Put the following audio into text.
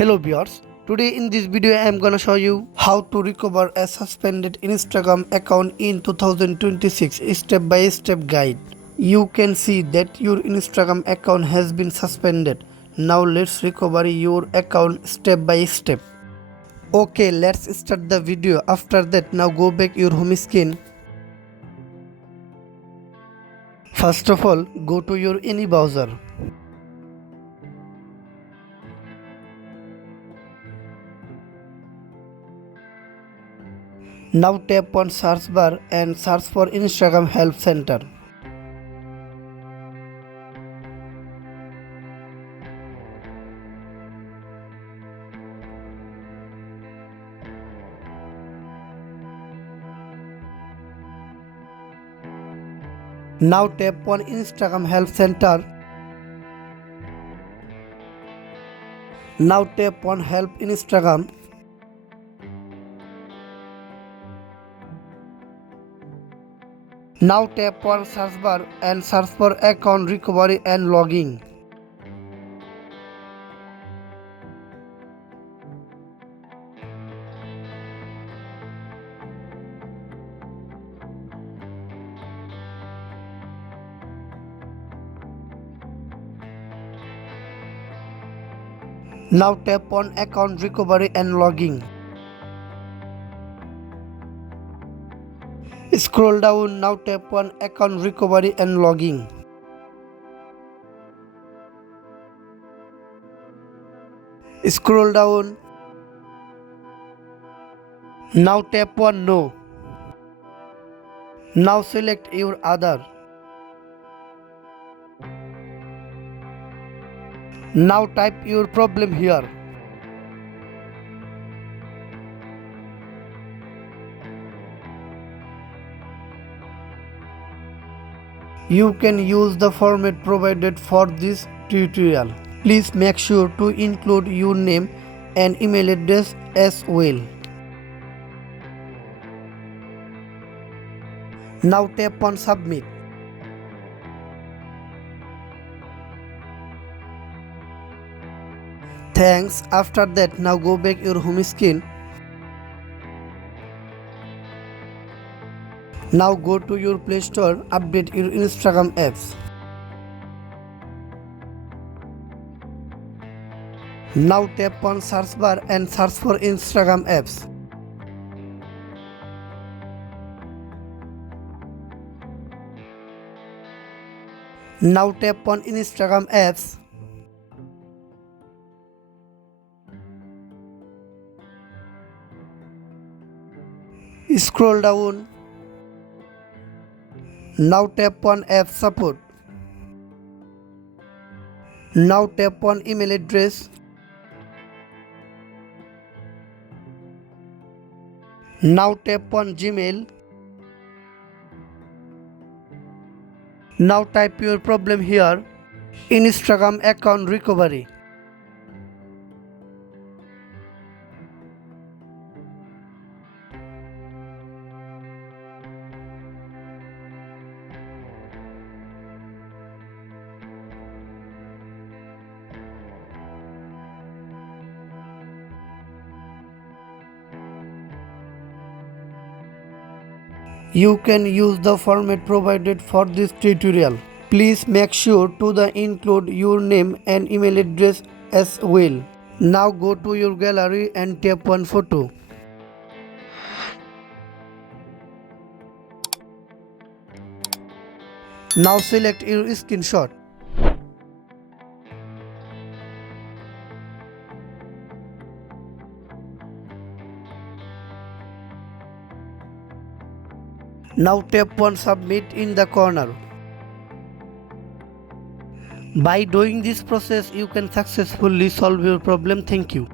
Hello viewers, today in this video I am gonna show you how to recover a suspended Instagram account in 2026 step by step guide. You can see that your Instagram account has been suspended. Now let's recover your account step by step. Okay, let's start the video. After that, now go back your home screen. First of all, go to your any browser. Now tap on search bar and search for Instagram Help Center. Now tap on Instagram Help Center. Now tap on Help Instagram. Now tap on search bar and search for account recovery and logging. Now tap on account recovery and logging. Scroll down, now tap on account recovery and logging. Scroll down. Now tap on no. Now select your other. Now type your problem here. You can use the format provided for this tutorial. Please make sure to include your name and email address as well. Now tap on submit. Thanks. After that, now go back your home screen. Now go to your Play Store, update your Instagram apps. Now tap on search bar and search for Instagram apps. Now tap on Instagram apps. Scroll down. Now tap on app support. Now tap on email address. Now tap on Gmail. Now type your problem here. Instagram account recovery. You can use the format provided for this tutorial. Please make sure to include your name and email address as well. Now go to your gallery and tap on photo. Now select your screenshot. Now tap on submit in the corner. By doing this process, you can successfully solve your problem. Thank you.